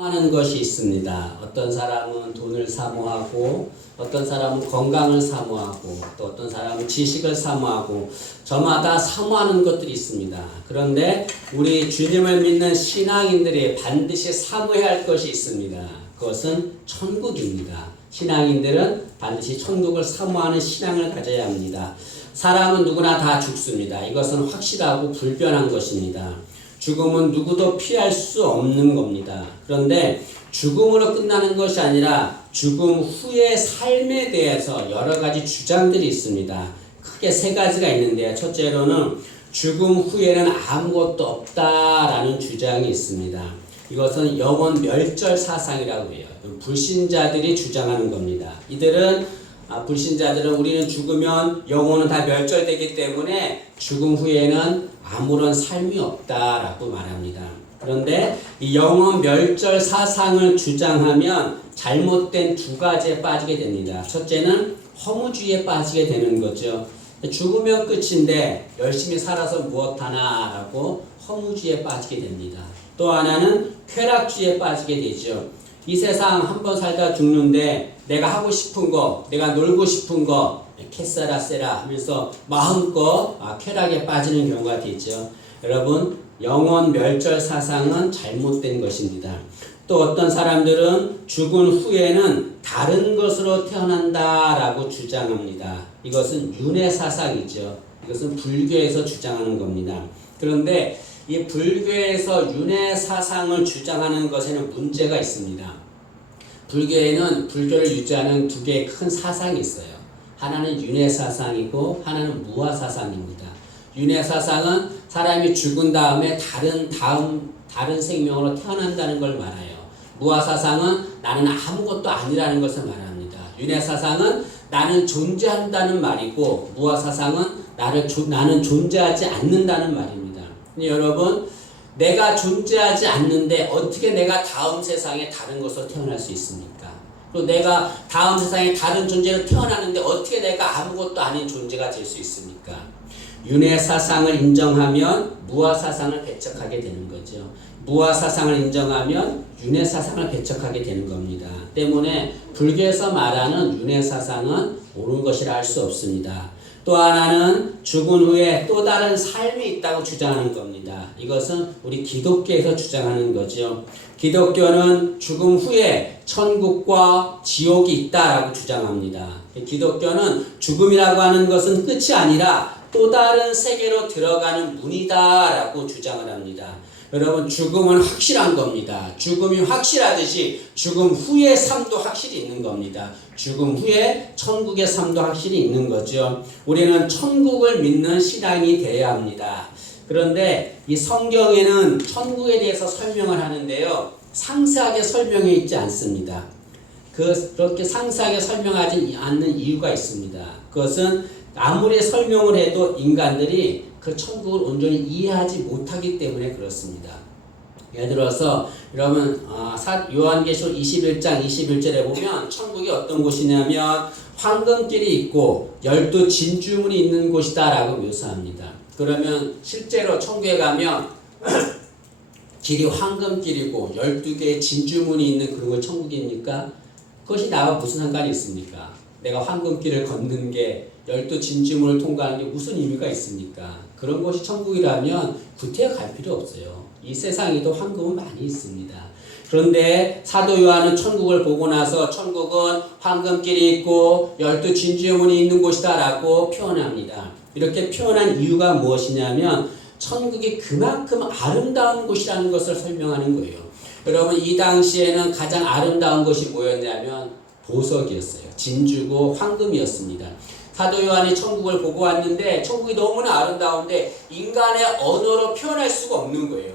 하는 것이 있습니다. 어떤 사람은 돈을 사모하고, 어떤 사람은 건강을 사모하고, 또 어떤 사람은 지식을 사모하고, 저마다 사모하는 것들이 있습니다. 그런데 우리 주님을 믿는 신앙인들이 반드시 사모해야 할 것이 있습니다. 그것은 천국입니다. 신앙인들은 반드시 천국을 사모하는 신앙을 가져야 합니다. 사람은 누구나 다 죽습니다. 이것은 확실하고 불변한 것입니다. 죽음은 누구도 피할 수 없는 겁니다. 그런데 죽음으로 끝나는 것이 아니라 죽음 후의 삶에 대해서 여러 가지 주장들이 있습니다. 크게 세 가지가 있는데요. 첫째로는 죽음 후에는 아무것도 없다라는 주장이 있습니다. 이것은 영원 멸절 사상이라고 해요. 불신자들이 주장하는 겁니다. 불신자들은 우리는 죽으면 영혼은 다 멸절되기 때문에 죽음 후에는 아무런 삶이 없다라고 말합니다. 그런데 이 영혼 멸절 사상을 주장하면 잘못된 두 가지에 빠지게 됩니다. 첫째는 허무주의에 빠지게 되는 거죠. 죽으면 끝인데 열심히 살아서 무엇하나라고 허무주의에 빠지게 됩니다. 또 하나는 쾌락주의에 빠지게 되죠. 이 세상 한 번 살다 죽는데 내가 하고 싶은 거, 내가 놀고 싶은 거 캐세라 세라 하면서 마음껏 쾌락에 빠지는 경우가 되죠. 여러분, 영원 멸절 사상은 잘못된 것입니다. 또 어떤 사람들은 죽은 후에는 다른 것으로 태어난다라고 주장합니다. 이것은 윤회 사상이죠. 이것은 불교에서 주장하는 겁니다. 그런데 이 불교에서 윤회 사상을 주장하는 것에는 문제가 있습니다. 불교에는 불교를 유지하는 두 개의 큰 사상이 있어요. 하나는 윤회 사상이고 하나는 무아 사상입니다. 윤회 사상은 사람이 죽은 다음에 다른 생명으로 태어난다는 걸 말해요. 무아 사상은 나는 아무것도 아니라는 것을 말합니다. 윤회 사상은 나는 존재한다는 말이고 무아 사상은 나는 존재하지 않는다는 말입니다. 여러분, 내가 존재하지 않는데 어떻게 내가 다음 세상에 다른 것으로 태어날 수 있습니까? 또 내가 다음 세상에 다른 존재로 태어나는데 어떻게 내가 아무것도 아닌 존재가 될 수 있습니까? 윤회 사상을 인정하면 무아 사상을 배척하게 되는 거죠. 무아 사상을 인정하면 윤회 사상을 배척하게 되는 겁니다. 때문에 불교에서 말하는 윤회 사상은 옳은 것이라 할 수 없습니다. 또 하나는 죽은 후에 또 다른 삶이 있다고 주장하는 겁니다. 이것은 우리 기독교에서 주장하는 거죠. 기독교는 죽음 후에 천국과 지옥이 있다라고 주장합니다. 기독교는 죽음이라고 하는 것은 끝이 아니라 또 다른 세계로 들어가는 문이다라고 주장을 합니다. 여러분, 죽음은 확실한 겁니다. 죽음이 확실하듯이 죽음 후의 삶도 확실히 있는 겁니다. 죽음 후에 천국의 삶도 확실히 있는 거죠. 우리는 천국을 믿는 신앙이 되어야 합니다. 그런데 이 성경에는 천국에 대해서 설명을 하는데요, 상세하게 설명해 있지 않습니다. 그렇게 상세하게 설명하지 않는 이유가 있습니다. 그것은 아무리 설명을 해도 인간들이 그 천국을 온전히 이해하지 못하기 때문에 그렇습니다. 예를 들어서 여러분, 요한계시록 21장 21절에 보면 천국이 어떤 곳이냐면 황금길이 있고 12 진주문이 있는 곳이다 라고 묘사합니다. 그러면 실제로 천국에 가면 길이 황금길이고 12개의 진주문이 있는 그런 걸 천국입니까? 그것이 나와 무슨 상관이 있습니까? 내가 황금길을 걷는 게 12 진주문을 통과하는 게 무슨 의미가 있습니까? 그런 것이 천국이라면 구태여 갈 필요 없어요. 이 세상에도 황금은 많이 있습니다. 그런데 사도 요한은 천국을 보고 나서 천국은 황금길이 있고 12 진주문이 있는 곳이다 라고 표현합니다. 이렇게 표현한 이유가 무엇이냐면 천국이 그만큼 아름다운 곳이라는 것을 설명하는 거예요. 여러분, 이 당시에는 가장 아름다운 것이 뭐였냐면 보석이었어요. 진주고 황금이었습니다. 사도 요한이 천국을 보고 왔는데 천국이 너무나 아름다운데 인간의 언어로 표현할 수가 없는 거예요.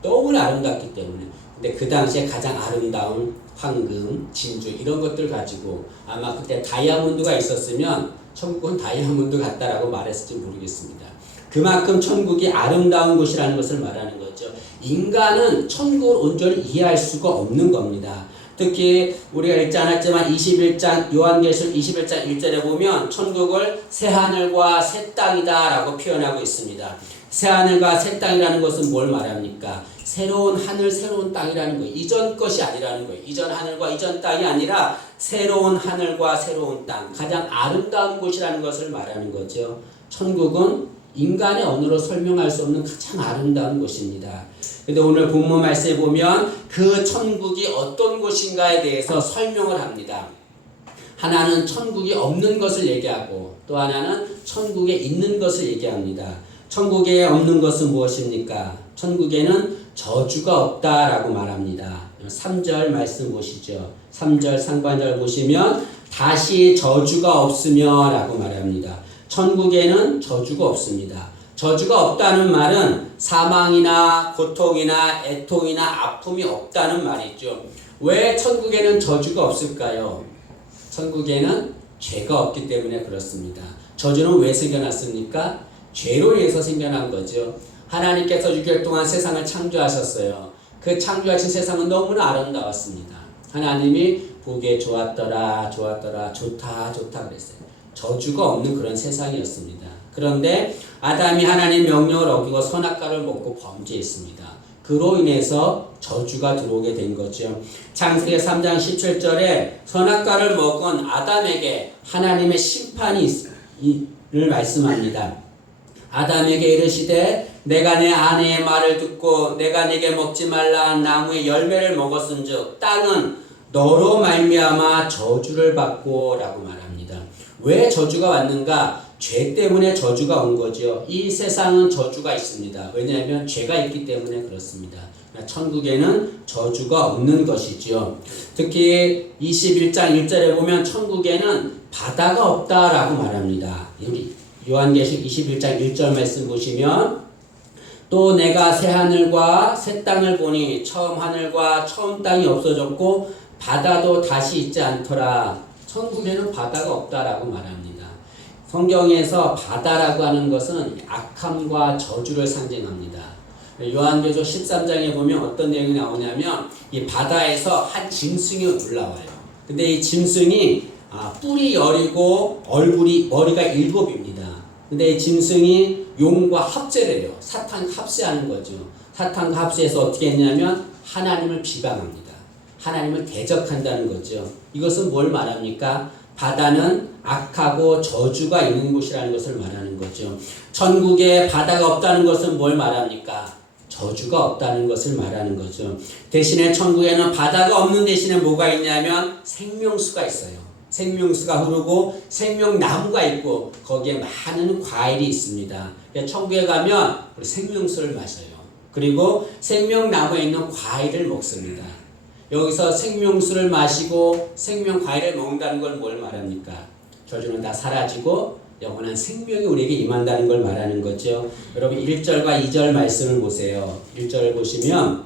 너무나 아름답기 때문에. 근데 그 당시에 가장 아름다운 황금, 진주 이런 것들 가지고 아마 그때 다이아몬드가 있었으면 천국은 다이아몬드 같다라고 말했을지 모르겠습니다. 그만큼 천국이 아름다운 곳이라는 것을 말하는 거죠. 인간은 천국을 온전히 이해할 수가 없는 겁니다. 특히 우리가 읽지 않았지만 요한계시록 21장 1절에 보면 천국을 새하늘과 새 땅이다 라고 표현하고 있습니다. 새하늘과 새 땅이라는 것은 뭘 말합니까? 새로운 하늘, 새로운 땅이라는 거예요. 이전 것이 아니라는 거예요. 이전 하늘과 이전 땅이 아니라 새로운 하늘과 새로운 땅, 가장 아름다운 곳이라는 것을 말하는 거죠. 천국은 인간의 언어로 설명할 수 없는 가장 아름다운 곳입니다. 근데 오늘 본문 말씀에 보면 그 천국이 어떤 곳인가에 대해서 설명을 합니다. 하나는 천국이 없는 것을 얘기하고 또 하나는 천국에 있는 것을 얘기합니다. 천국에 없는 것은 무엇입니까? 천국에는 저주가 없다라고 말합니다. 3절 말씀 보시죠. 3절 상반절 보시면 다시 저주가 없으며 라고 말합니다. 천국에는 저주가 없습니다. 저주가 없다는 말은 사망이나 고통이나 애통이나 아픔이 없다는 말이죠. 왜 천국에는 저주가 없을까요? 천국에는 죄가 없기 때문에 그렇습니다. 저주는 왜 생겨났습니까? 죄로 인해서 생겨난 거죠. 하나님께서 6일 동안 세상을 창조하셨어요. 그 창조하신 세상은 너무나 아름다웠습니다. 하나님이 보기에 좋았더라, 좋았더라, 좋다, 좋다 그랬어요. 저주가 없는 그런 세상이었습니다. 그런데 아담이 하나님 명령을 어기고 선악과를 먹고 범죄했습니다. 그로 인해서 저주가 들어오게 된 거죠. 창세기 3장 17절에 선악과를 먹은 아담에게 하나님의 심판이 를 말씀합니다. 아담에게 이르시되 내가 내 아내의 말을 듣고 내가 네게 먹지 말라 한 나무의 열매를 먹었은즉 땅은 너로 말미암아 저주를 받고 라고 말합니다. 왜 저주가 왔는가? 죄 때문에 저주가 온 거죠. 이 세상은 저주가 있습니다. 왜냐하면 죄가 있기 때문에 그렇습니다. 천국에는 저주가 없는 것이죠. 특히 21장 1절에 보면 천국에는 바다가 없다라고 말합니다. 우리 요한계시록 21장 1절 말씀 보시면 또 내가 새 하늘과 새 땅을 보니 처음 하늘과 처음 땅이 없어졌고 바다도 다시 있지 않더라. 천국에는 바다가 없다라고 말합니다. 성경에서 바다라고 하는 것은 악함과 저주를 상징합니다. 요한계시록 13장에 보면 어떤 내용이 나오냐면 이 바다에서 한 짐승이 올라와요. 근데 이 짐승이 뿔이 열이고 머리가 7입니다. 근데 이 짐승이 용과 합세를 해요. 사탄과 합세하는 거죠. 사탄과 합세해서 어떻게 했냐면 하나님을 비방합니다. 하나님을 대적한다는 거죠. 이것은 뭘 말합니까? 바다는 악하고 저주가 있는 곳이라는 것을 말하는 거죠. 천국에 바다가 없다는 것은 뭘 말합니까? 저주가 없다는 것을 말하는 거죠. 대신에 천국에는 바다가 없는 대신에 뭐가 있냐면 생명수가 있어요. 생명수가 흐르고 생명나무가 있고 거기에 많은 과일이 있습니다. 천국에 가면 우리 생명수를 마셔요. 그리고 생명나무에 있는 과일을 먹습니다. 여기서 생명수를 마시고 생명 과일을 먹는다는 걸 뭘 말합니까? 저주는 다 사라지고 영원한 생명이 우리에게 임한다는 걸 말하는 거죠. 여러분 1절과 2절 말씀을 보세요. 1절을 보시면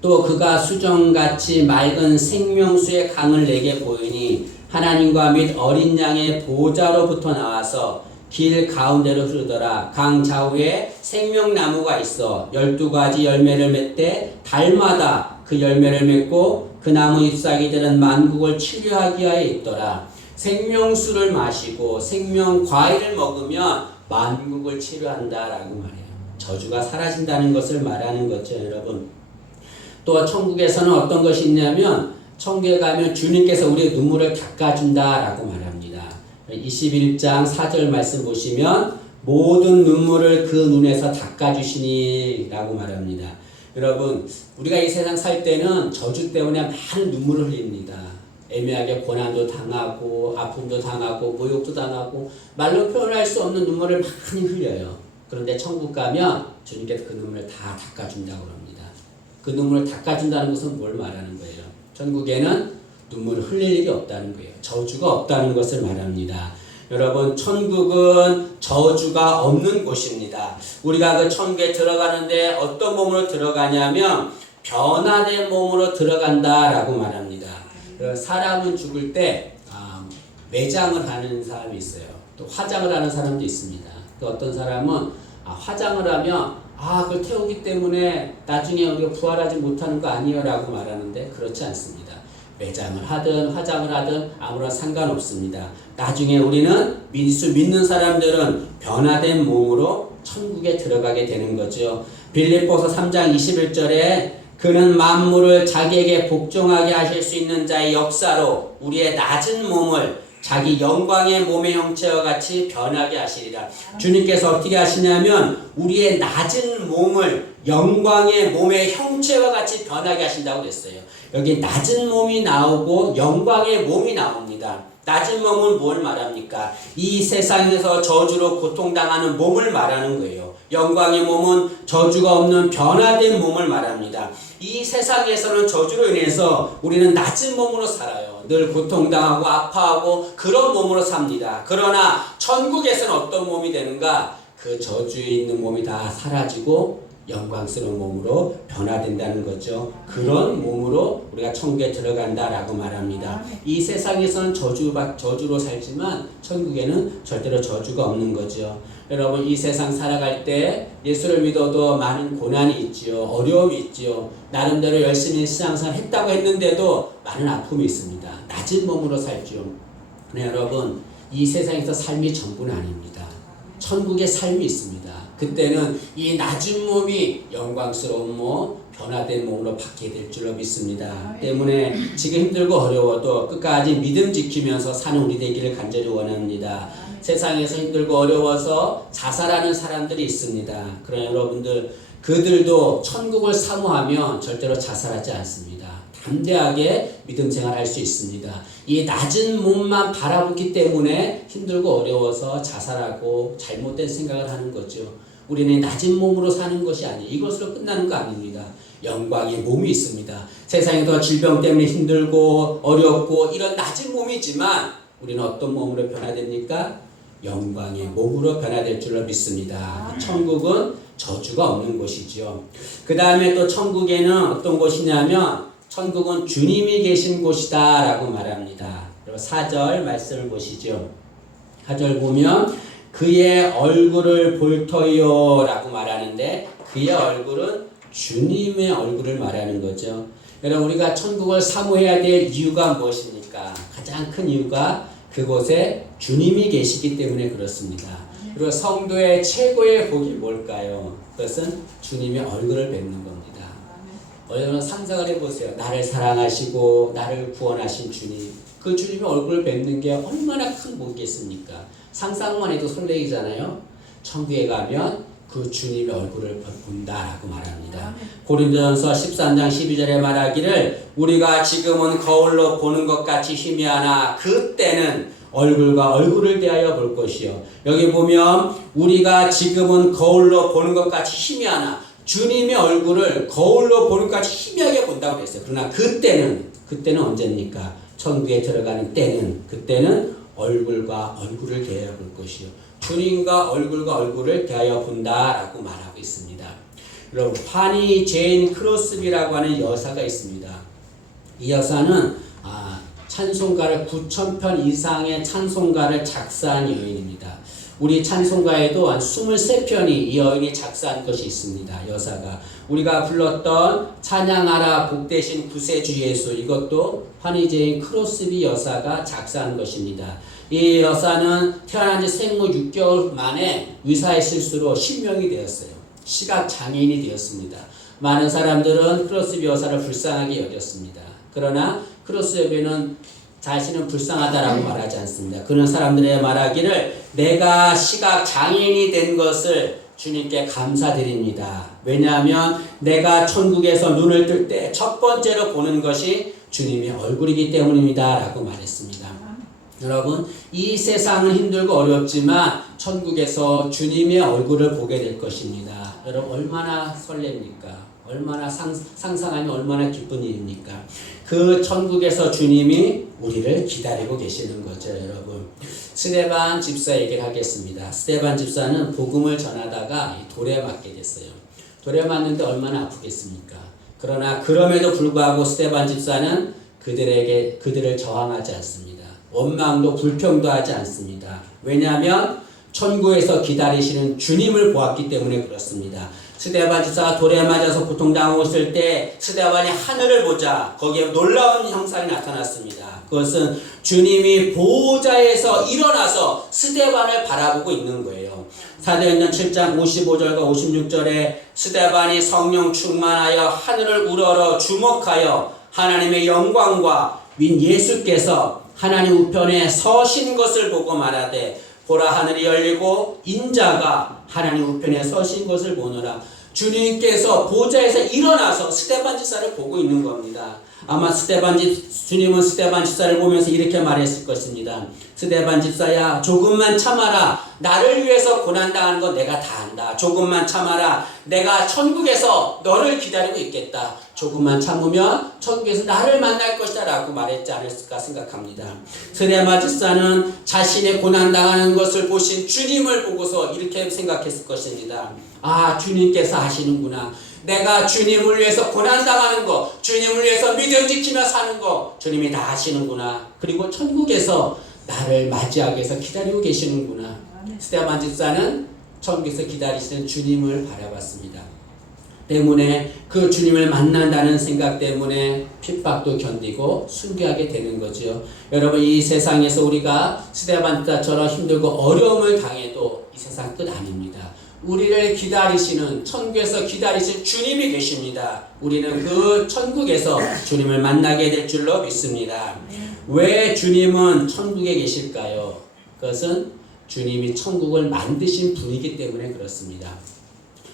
또 그가 수정같이 맑은 생명수의 강을 내게 보이니 하나님과 및 어린 양의 보좌로부터 나와서 길 가운데로 흐르더라. 강 좌우에 생명나무가 있어 12가지 열매를 맺되 달마다 그 열매를 맺고 그 나무 잎사귀들은 만국을 치료하기 위하여 있더라. 생명수를 마시고 생명 과일을 먹으면 만국을 치료한다라고 말해요. 저주가 사라진다는 것을 말하는 거죠, 여러분. 또 천국에서는 어떤 것이 있냐면 천국에 가면 주님께서 우리의 눈물을 닦아준다라고 말합니다. 21장 4절 말씀 보시면 모든 눈물을 그 눈에서 닦아주시니 라고 말합니다. 여러분 우리가 이 세상 살 때는 저주 때문에 많은 눈물을 흘립니다. 애매하게 고난도 당하고 아픔도 당하고 모욕도 당하고 말로 표현할 수 없는 눈물을 많이 흘려요. 그런데 천국 가면 주님께서 그 눈물을 다 닦아준다고 합니다. 그 눈물을 닦아준다는 것은 뭘 말하는 거예요? 천국에는 눈물을 흘릴 일이 없다는 거예요. 저주가 없다는 것을 말합니다. 여러분 천국은 저주가 없는 곳입니다. 우리가 그 천국에 들어가는데 어떤 몸으로 들어가냐면 변화된 몸으로 들어간다라고 말합니다. 사람은 죽을 때 매장을 하는 사람이 있어요. 또 화장을 하는 사람도 있습니다. 또 어떤 사람은 화장을 하면 그걸 태우기 때문에 나중에 우리가 부활하지 못하는 거 아니에요 라고 말하는데 그렇지 않습니다. 매장을 하든 화장을 하든 아무런 상관없습니다. 나중에 우리는 예수 믿는 사람들은 변화된 몸으로 천국에 들어가게 되는 거죠. 빌립보서 3장 21절에 그는 만물을 자기에게 복종하게 하실 수 있는 자의 역사로 우리의 낮은 몸을 자기 영광의 몸의 형체와 같이 변하게 하시리라. 주님께서 어떻게 하시냐면 우리의 낮은 몸을 영광의 몸의 형체와 같이 변하게 하신다고 그랬어요. 여기 낮은 몸이 나오고 영광의 몸이 나옵니다. 낮은 몸은 뭘 말합니까? 이 세상에서 저주로 고통당하는 몸을 말하는 거예요. 영광의 몸은 저주가 없는 변화된 몸을 말합니다. 이 세상에서는 저주로 인해서 우리는 낮은 몸으로 살아요. 늘 고통당하고 아파하고 그런 몸으로 삽니다. 그러나 천국에서는 어떤 몸이 되는가? 그 저주에 있는 몸이 다 사라지고 영광스러운 몸으로 변화된다는 거죠. 그런 몸으로 우리가 천국에 들어간다라고 말합니다. 이 세상에서는 저주로 살지만 천국에는 절대로 저주가 없는 거죠. 여러분, 이 세상 살아갈 때 예수를 믿어도 많은 고난이 있지요. 어려움이 있지요. 나름대로 열심히 신앙생활 했다고 했는데도 많은 아픔이 있습니다. 낮은 몸으로 살지요. 네, 여러분, 이 세상에서 삶이 전부는 아닙니다. 천국의 삶이 있습니다. 그때는 이 낮은 몸이 영광스러운 몸, 변화된 몸으로 바뀌게 될 줄로 믿습니다. 때문에 지금 힘들고 어려워도 끝까지 믿음 지키면서 사는 우리 되기를 간절히 원합니다. 세상에서 힘들고 어려워서 자살하는 사람들이 있습니다. 그러나 여러분들, 그들도 천국을 사모하면 절대로 자살하지 않습니다. 담대하게 믿음 생활할 수 있습니다. 이 낮은 몸만 바라보기 때문에 힘들고 어려워서 자살하고 잘못된 생각을 하는 거죠. 우리는 낮은 몸으로 사는 것이 아니에요. 이것으로 끝나는 거 아닙니다. 영광의 몸이 있습니다. 세상에서 질병 때문에 힘들고 어렵고 이런 낮은 몸이지만 우리는 어떤 몸으로 변화됩니까? 영광의 몸으로 변화될 줄로 믿습니다. 천국은 저주가 없는 곳이죠. 그 다음에 또 천국에는 어떤 곳이냐면 천국은 주님이 계신 곳이다 라고 말합니다. 4절 말씀을 보시죠. 4절 보면 그의 얼굴을 볼 터이요 라고 말하는데 그의 얼굴은 주님의 얼굴을 말하는 거죠. 여러분, 우리가 천국을 사모해야 될 이유가 무엇입니까? 가장 큰 이유가 그곳에 주님이 계시기 때문에 그렇습니다. 그리고 성도의 최고의 복이 뭘까요? 그것은 주님의 얼굴을 뵙는 겁니다. 여러분, 상상을 해보세요. 나를 사랑하시고 나를 구원하신 주님, 그 주님의 얼굴을 뵙는 게 얼마나 큰 복이겠습니까? 상상만 해도 설레이잖아요. 천국에 가면 그 주님의 얼굴을 본다라고 말합니다. 고린도전서 13장 12절에 말하기를 우리가 지금은 거울로 보는 것 같이 희미하나 그때는 얼굴과 얼굴을 대하여 볼 것이요. 여기 보면 우리가 지금은 거울로 보는 것 같이 희미하나 주님의 얼굴을 거울로 보는 것 같이 희미하게 본다고 했어요. 그러나 그때는 언제입니까? 천국에 들어가는 때는, 그때는 얼굴과 얼굴을 대하여 볼 것이요. 주님과 얼굴을 대하여 본다라고 말하고 있습니다. 여러분, 파니 제인 크로스비라고 하는 여사가 있습니다. 이 여사는 찬송가를 9,000편 이상의 찬송가를 작사한 여인입니다. 우리 찬송가에도 한 23편이 이 여인이 작사한 것이 있습니다. 여사가 우리가 불렀던 찬양하라 복되신 구세주 예수, 이것도 파니 제인 크로스비 여사가 작사한 것입니다. 이 여사는 태어난 지 생후 6개월 만에 의사의 실수로 실명이 되었어요. 시각장애인이 되었습니다. 많은 사람들은 크로스비 여사를 불쌍하게 여겼습니다. 그러나 크로스비는 자신은 불쌍하다라고 말하지 않습니다. 그런 사람들의 말하기를 내가 시각장애인이 된 것을 주님께 감사드립니다. 왜냐하면 내가 천국에서 눈을 뜰 때 첫 번째로 보는 것이 주님의 얼굴이기 때문입니다 라고 말했습니다. 여러분, 이 세상은 힘들고 어렵지만 천국에서 주님의 얼굴을 보게 될 것입니다. 여러분, 얼마나 설렙니까? 얼마나 상상하면 얼마나 기쁜 일입니까? 그 천국에서 주님이 우리를 기다리고 계시는 거죠, 여러분. 스데반 집사 얘기를 하겠습니다. 스데반 집사는 복음을 전하다가 돌에 맞게 됐어요. 돌에 맞는데 얼마나 아프겠습니까? 그러나 그럼에도 불구하고 스데반 집사는 그들을 저항하지 않습니다. 원망도 불평도 하지 않습니다. 왜냐하면 천국에서 기다리시는 주님을 보았기 때문에 그렇습니다. 스데반 집사가 돌에 맞아서 고통당하고 있을 때 스데반이 하늘을 보자 거기에 놀라운 형상이 나타났습니다. 그것은 주님이 보호자에서 일어나서 스데반을 바라보고 있는 거예요. 사도행전 7장 55절과 56절에 스데반이 성령 충만하여 하늘을 우러러 주목하여 하나님의 영광과 윈 예수께서 하나님 우편에 서신 것을 보고 말하되 보라 하늘이 열리고 인자가 하나님 우편에 서신 것을 보노라. 주님께서 보좌에서 일어나서 스데반 집사를 보고 있는 겁니다. 아마 주님은 스데반 집사를 보면서 이렇게 말했을 것입니다. 스데반 집사야, 조금만 참아라. 나를 위해서 고난당하는 거 내가 다 안다. 조금만 참아라. 내가 천국에서 너를 기다리고 있겠다. 조금만 참으면 천국에서 나를 만날 것이다 라고 말했지 않았을까 생각합니다. 스데반 집사는 자신의 고난당하는 것을 보신 주님을 보고서 이렇게 생각했을 것입니다. 아, 주님께서 하시는구나. 내가 주님을 위해서 고난당하는 거, 주님을 위해서 믿음 지키며 사는 거 주님이 다 하시는구나. 그리고 천국에서 나를 맞이하기 위해서 기다리고 계시는구나. 스데반 집사는 천국에서 기다리시는 주님을 바라봤습니다. 때문에 그 주님을 만난다는 생각 때문에 핍박도 견디고 순교하게 되는 거죠. 여러분, 이 세상에서 우리가 스데반 집사처럼 힘들고 어려움을 당해도 이 세상 끝 아닙니다. 우리를 기다리시는, 천국에서 기다리신 주님이 계십니다. 우리는 그 천국에서 주님을 만나게 될 줄로 믿습니다. 왜 주님은 천국에 계실까요? 그것은 주님이 천국을 만드신 분이기 때문에 그렇습니다.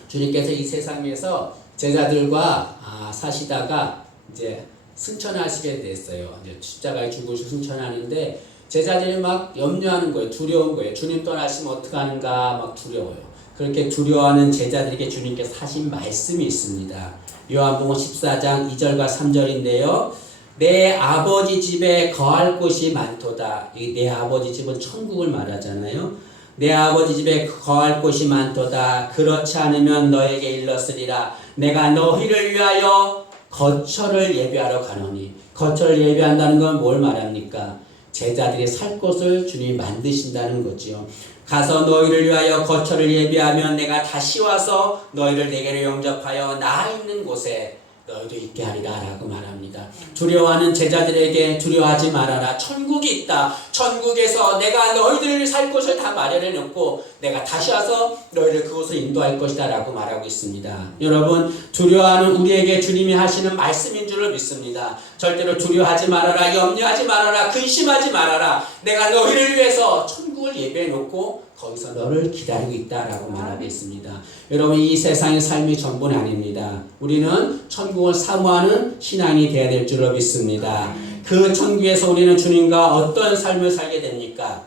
주님께서 이 세상에서 제자들과 사시다가 이제 승천하시게 됐어요. 이제 십자가에 죽으시고 승천하는데 제자들이 막 염려하는 거예요. 두려운 거예요. 주님 떠나시면 어떡하는가 막 두려워요. 그렇게 두려워하는 제자들에게 주님께서 하신 말씀이 있습니다. 요한복음 14장 2절과 3절인데요. 내 아버지 집에 거할 곳이 많도다. 내 아버지 집은 천국을 말하잖아요. 내 아버지 집에 거할 곳이 많도다. 그렇지 않으면 너에게 일렀으리라. 내가 너희를 위하여 거처를 예비하러 가노니. 거처를 예비한다는 건 뭘 말합니까? 제자들이 살 곳을 주님이 만드신다는 거지요. 가서 너희를 위하여 거처를 예비하면 내가 다시 와서 너희를 내게로 영접하여 나 있는 곳에 너희도 있게 하리라 라고 말합니다. 두려워하는 제자들에게 두려워하지 말아라. 천국이 있다. 천국에서 내가 너희들을 살 곳을 다 마련해 놓고 내가 다시 와서 너희를 그곳을 인도할 것이다 라고 말하고 있습니다. 여러분, 두려워하는 우리에게 주님이 하시는 말씀인 줄을 믿습니다. 절대로 두려워하지 말아라. 염려하지 말아라. 근심하지 말아라. 내가 너희를 위해서 천국을 예배해 놓고 거기서 너를 기다리고 있다라고 말하고 있습니다. 여러분, 이 세상의 삶이 전부는 아닙니다. 우리는 천국을 사모하는 신앙이 되어야 될 줄로 믿습니다. 그 천국에서 우리는 주님과 어떤 삶을 살게 됩니까?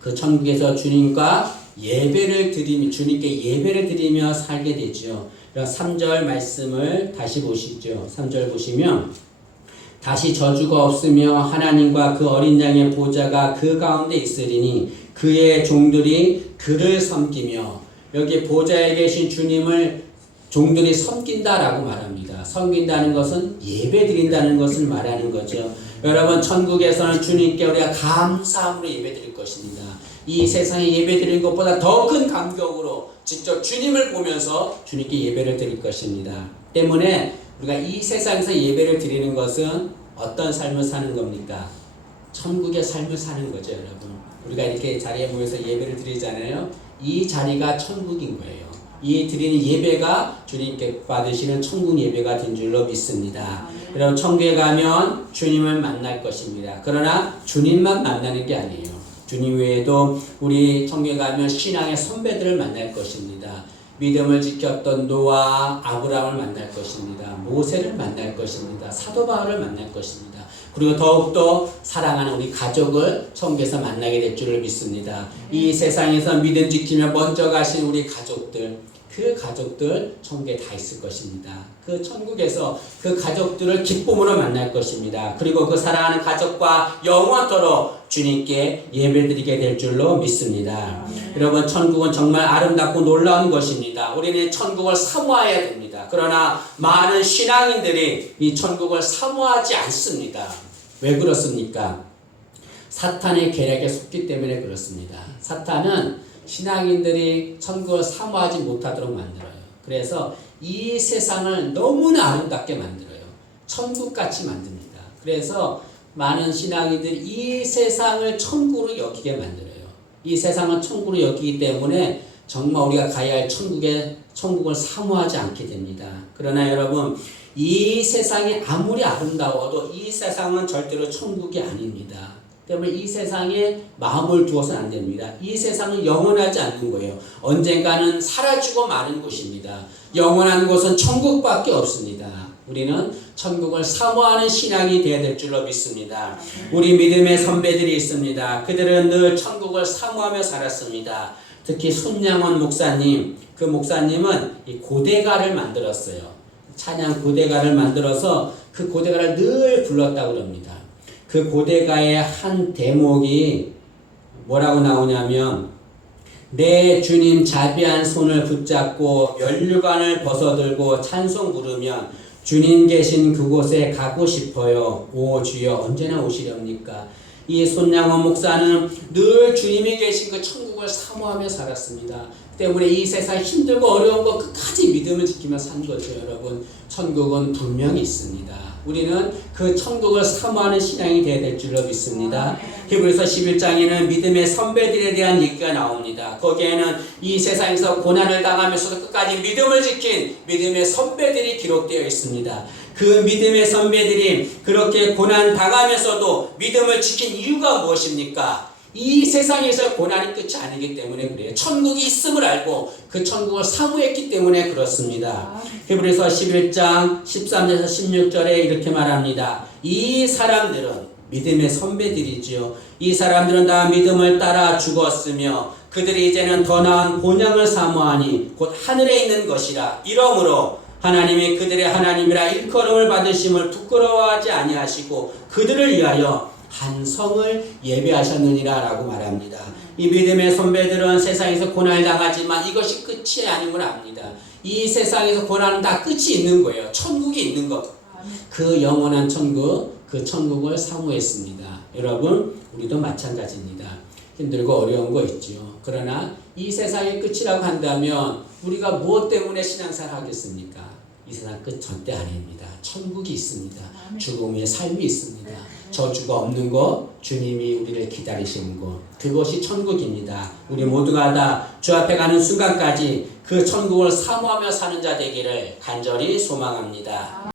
그 천국에서 주님과 주님께 예배를 드리며 살게 되죠. 3절 말씀을 다시 보시죠. 3절 보시면 다시 저주가 없으며 하나님과 그 어린 양의 보좌가 그 가운데 있으리니 그의 종들이 그를 섬기며, 여기 보좌에 계신 주님을 종들이 섬긴다라고 말합니다. 섬긴다는 것은 예배드린다는 것을 말하는 거죠. 여러분, 천국에서는 주님께 우리가 감사함으로 예배드릴 것입니다. 이 세상에 예배드리는 것보다 더 큰 감격으로 직접 주님을 보면서 주님께 예배를 드릴 것입니다. 때문에 우리가 이 세상에서 예배를 드리는 것은 어떤 삶을 사는 겁니까? 천국의 삶을 사는 거죠, 여러분. 우리가 이렇게 자리에 모여서 예배를 드리잖아요. 이 자리가 천국인 거예요. 이 드리는 예배가 주님께 받으시는 천국 예배가 된 줄로 믿습니다. 여러분, 천국에 가면 주님을 만날 것입니다. 그러나 주님만 만나는 게 아니에요. 주님 외에도 우리 천국에 가면 신앙의 선배들을 만날 것입니다. 믿음을 지켰던 노아, 아브라함을 만날 것입니다. 모세를 만날 것입니다. 사도 바울을 만날 것입니다. 그리고 더욱더 사랑하는 우리 가족을 천국에서 만나게 될 줄을 믿습니다. 이 세상에서 믿음 지키며 먼저 가신 우리 가족들, 그 가족들 천국에 다 있을 것입니다. 그 천국에서 그 가족들을 기쁨으로 만날 것입니다. 그리고 그 사랑하는 가족과 영원토록 주님께 예배드리게 될 줄로 믿습니다. 여러분, 천국은 정말 아름답고 놀라운 것입니다. 우리는 천국을 사모해야 됩니다. 그러나 많은 신앙인들이 이 천국을 사모하지 않습니다. 왜 그렇습니까? 사탄의 계략에 속기 때문에 그렇습니다. 사탄은 신앙인들이 천국을 사모하지 못하도록 만들어요. 그래서 이 세상을 너무나 아름답게 만들어요. 천국같이 만듭니다. 그래서 많은 신앙인들이 이 세상을 천국으로 여기게 만들어요. 이 세상을 천국으로 여기기 때문에 정말 우리가 가야 할 천국을 사모하지 않게 됩니다. 그러나 여러분, 이 세상이 아무리 아름다워도 이 세상은 절대로 천국이 아닙니다. 때문에 이 세상에 마음을 두어서는 안 됩니다. 이 세상은 영원하지 않는 거예요. 언젠가는 사라지고 마는 곳입니다. 영원한 곳은 천국밖에 없습니다. 우리는 천국을 사모하는 신앙이 되어야 될 줄로 믿습니다. 우리 믿음의 선배들이 있습니다. 그들은 늘 천국을 사모하며 살았습니다. 특히 손양원 목사님, 그 목사님은 이 고대가를 만들었어요. 찬양 고대가를 만들어서 그 고대가를 늘 불렀다고 합니다. 그 고대가의 한 대목이 뭐라고 나오냐면, 내 주님 자비한 손을 붙잡고 면류관을 벗어들고 찬송 부르면 주님 계신 그곳에 가고 싶어요. 오 주여 언제나 오시렵니까? 이 손양원 목사는 늘 주님이 계신 그 천국을 사모하며 살았습니다. 때문에 이 세상 힘들고 어려운 거 끝까지 믿음을 지키며 산 거죠. 여러분, 천국은 분명히 있습니다. 우리는 그 천국을 사모하는 신앙이 되어야 될 줄로 믿습니다. 히브리서 11장에는 믿음의 선배들에 대한 얘기가 나옵니다. 거기에는 이 세상에서 고난을 당하면서도 끝까지 믿음을 지킨 믿음의 선배들이 기록되어 있습니다. 그 믿음의 선배들이 그렇게 고난 당하면서도 믿음을 지킨 이유가 무엇입니까? 이 세상에서 고난이 끝이 아니기 때문에 그래요. 천국이 있음을 알고 그 천국을 사모했기 때문에 그렇습니다. 히브리서 11장 13절에서 16절에 이렇게 말합니다. 이 사람들은 믿음의 선배들이지요. 이 사람들은 다 믿음을 따라 죽었으며 그들이 이제는 더 나은 본향을 사모하니 곧 하늘에 있는 것이라. 이러므로 하나님이 그들의 하나님이라 일컬음을 받으심을 부끄러워하지 아니하시고 그들을 위하여 한 성을 예배하셨느니라 라고 말합니다. 이 믿음의 선배들은 세상에서 고난을 당하지만 이것이 끝이 아닌 걸 압니다. 이 세상에서 고난은 다 끝이 있는 거예요. 천국이 있는 것. 그 영원한 천국, 그 천국을 사모했습니다. 여러분, 우리도 마찬가지입니다. 힘들고 어려운 거 있죠. 그러나 이 세상의 끝이라고 한다면 우리가 무엇 때문에 신앙생활 하겠습니까? 이 세상 끝 절대 아닙니다. 천국이 있습니다. 죽음 후에 삶이 있습니다. 저주가 없는 곳, 주님이 우리를 기다리시는 곳, 그것이 천국입니다. 우리 모두가 다 주 앞에 가는 순간까지 그 천국을 사모하며 사는 자 되기를 간절히 소망합니다.